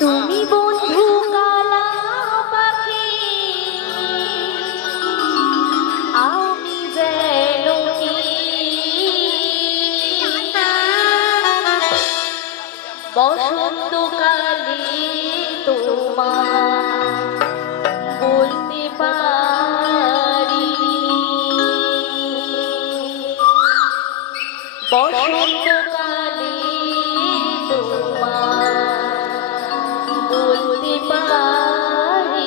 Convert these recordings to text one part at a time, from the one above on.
তুমি বন্ধু কালা পাখি আমি যেন কি বসন্তকালে তোমার বলতে পারি বসন্তকালে তোমার বলতে পারি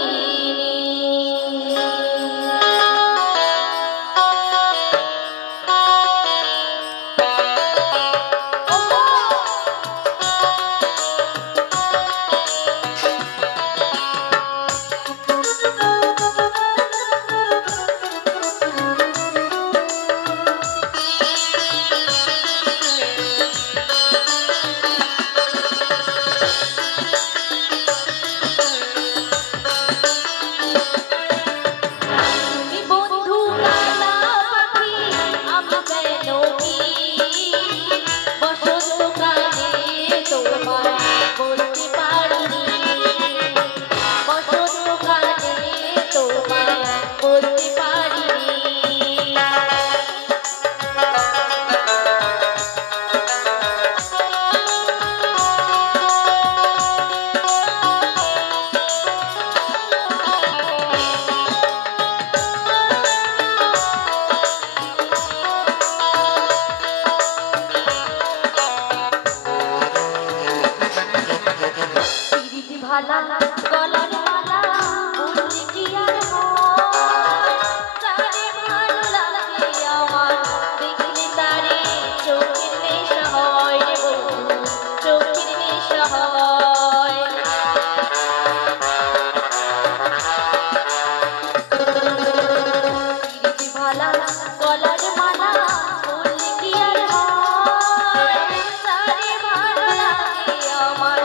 ভালা গলার মালা বলতে কি আর হয় তারে ভালো লাগে আমার দেখলে তারে চোখের নেশা হয় রে বন্ধু চোখের নেশা হয় ভালা গলার মালা বলতে কি আর হয় তারে ভালো লাগে আমার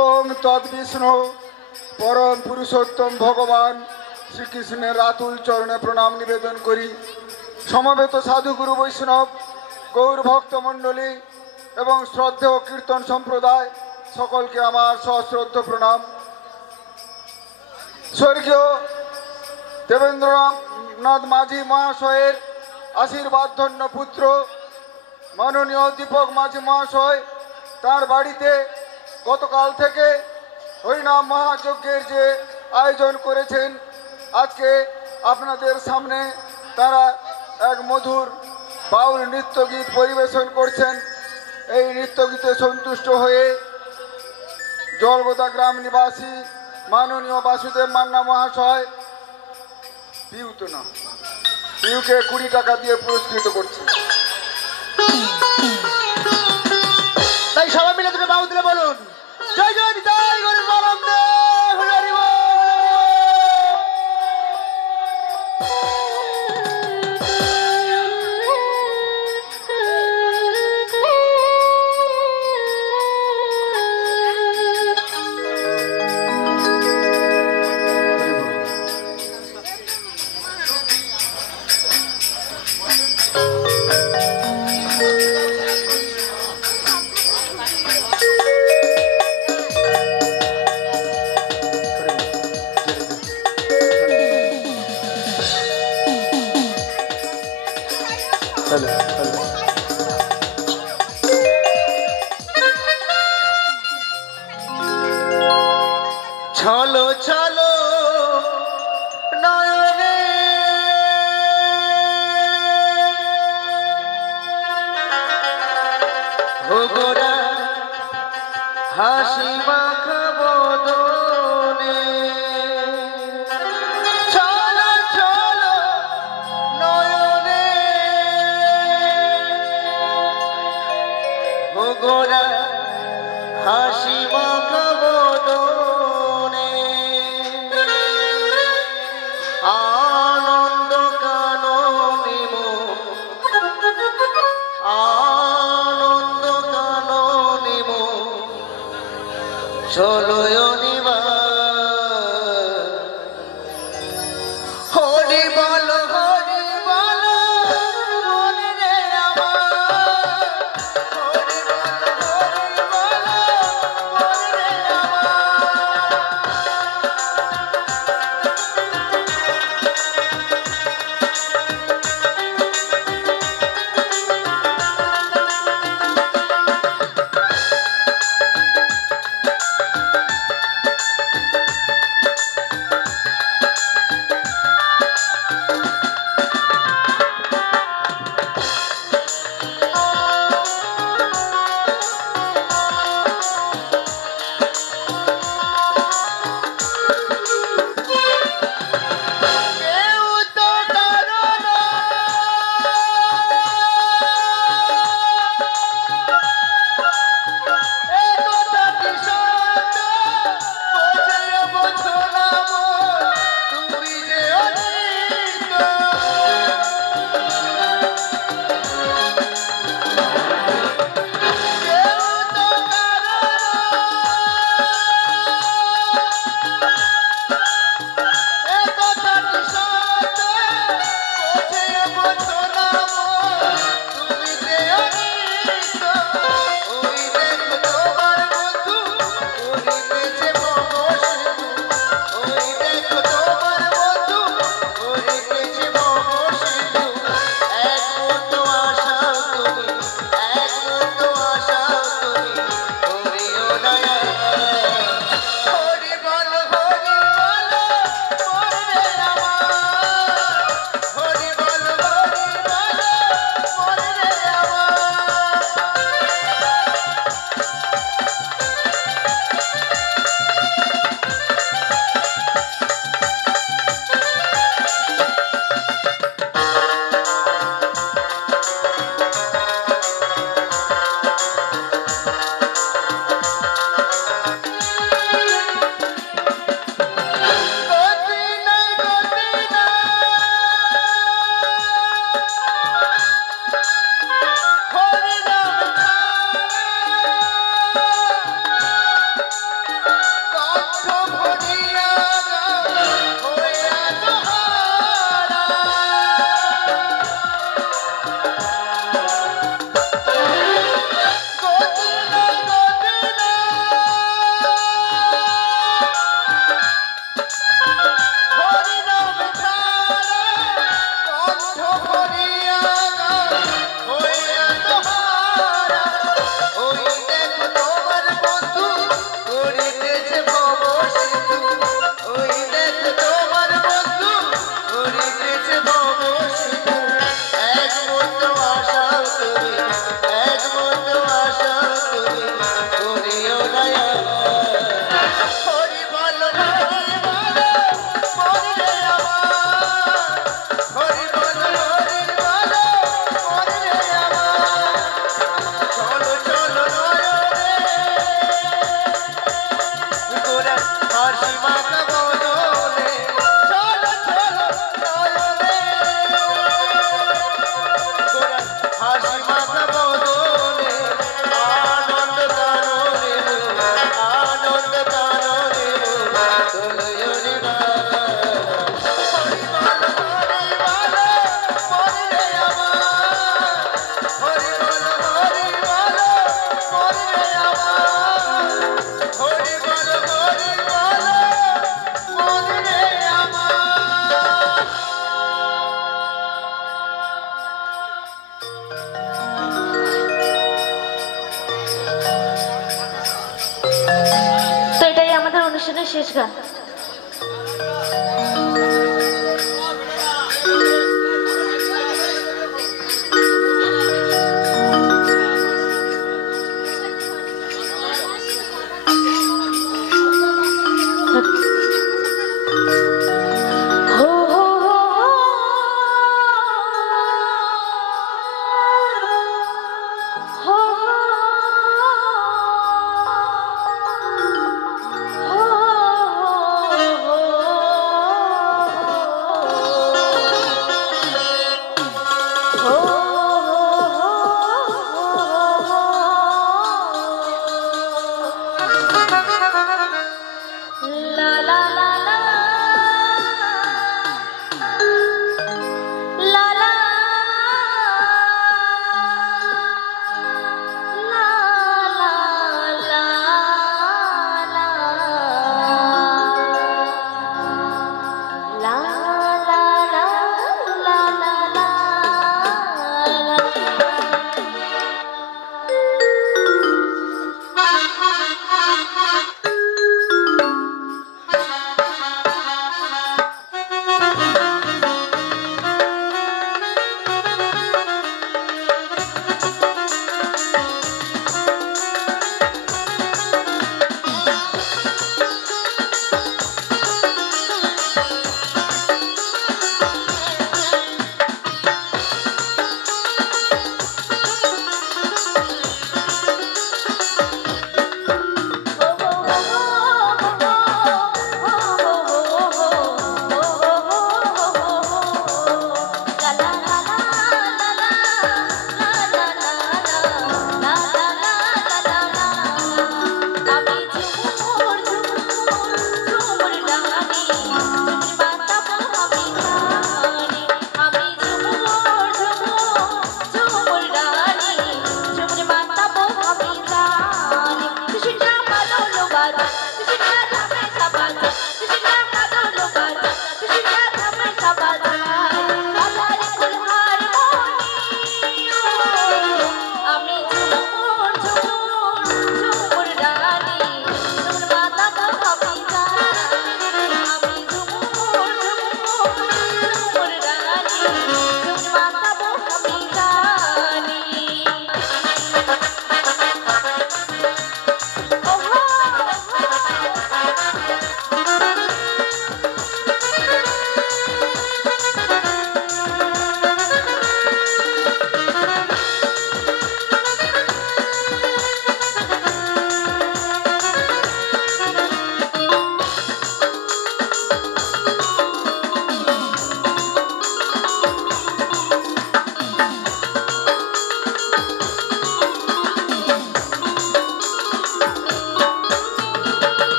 ओम तद्विष्णु परम पुरुषोत्तम भगवान श्रीकृष्णের রাতুল চরণে প্রণাম নিবেদন করি। সমবেত সাধুগুরু বৈষ্ণব গৌর ভক্তমণ্ডলী এবং শ্রদ্ধেয় কীর্তন সম্প্রদায় সকলকে আমার সশ্রদ্ধ প্রণাম। স্বর্গীয় দেবেন্দ্রনাথ মাঝি মহাশয়ের আশীর্বাদ ধন্য পুত্র মাননীয় দীপক মাঝি মহাশয় তার বাড়িতে গতকাল থেকে হরিনাম মহাযজ্ঞের যে আয়োজন করেছেন, আজকে আপনাদের সামনে তারা এক মধুর বাউল নৃত্যগীত পরিবেশন করছেন। এই নৃত্যগীতে সন্তুষ্ট হয়ে জলগোদা গ্রাম নিবাসী মাননীয় বাসুদেব মান্না মহাশয় পিউকে 20 টাকা দিয়ে পুরস্কৃত করছে। তাই সবাই মিলে তুমি বাউ দিলে বলুন জয় জয় নিতাই গৌর প্রেমানন্দে হরি বল। চলো চলো নয়নে ভোগরা হাসি মাখা বদনে, চলো চলো নয়নে ভোগরা হাসি মাখা বদনে, আনন্দ কাননে আনন্দ কাননে চলো নিবা হরি বল হরি বল মনে রে আমার, হরি বল মনে রে আমার। চল।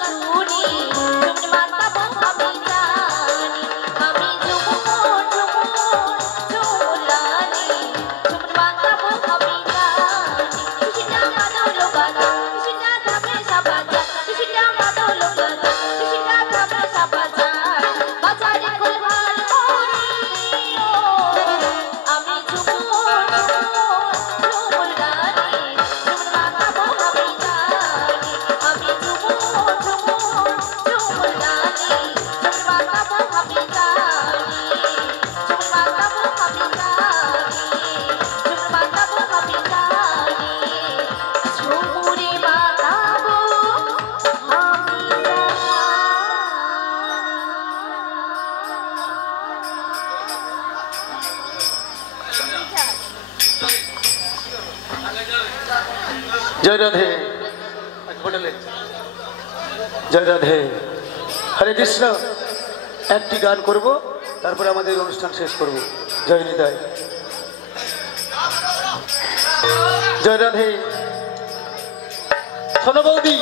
চুনি, চুমনি মাতা বউ আমি জানি, আমি যুবক জয় রাধে জয় রাধে হরে কৃষ্ণ। একটি গান করব, তারপরে আমাদের অনুষ্ঠান শেষ করব। জয় নিতাই। জয় রাধে। শোনো বৌদি,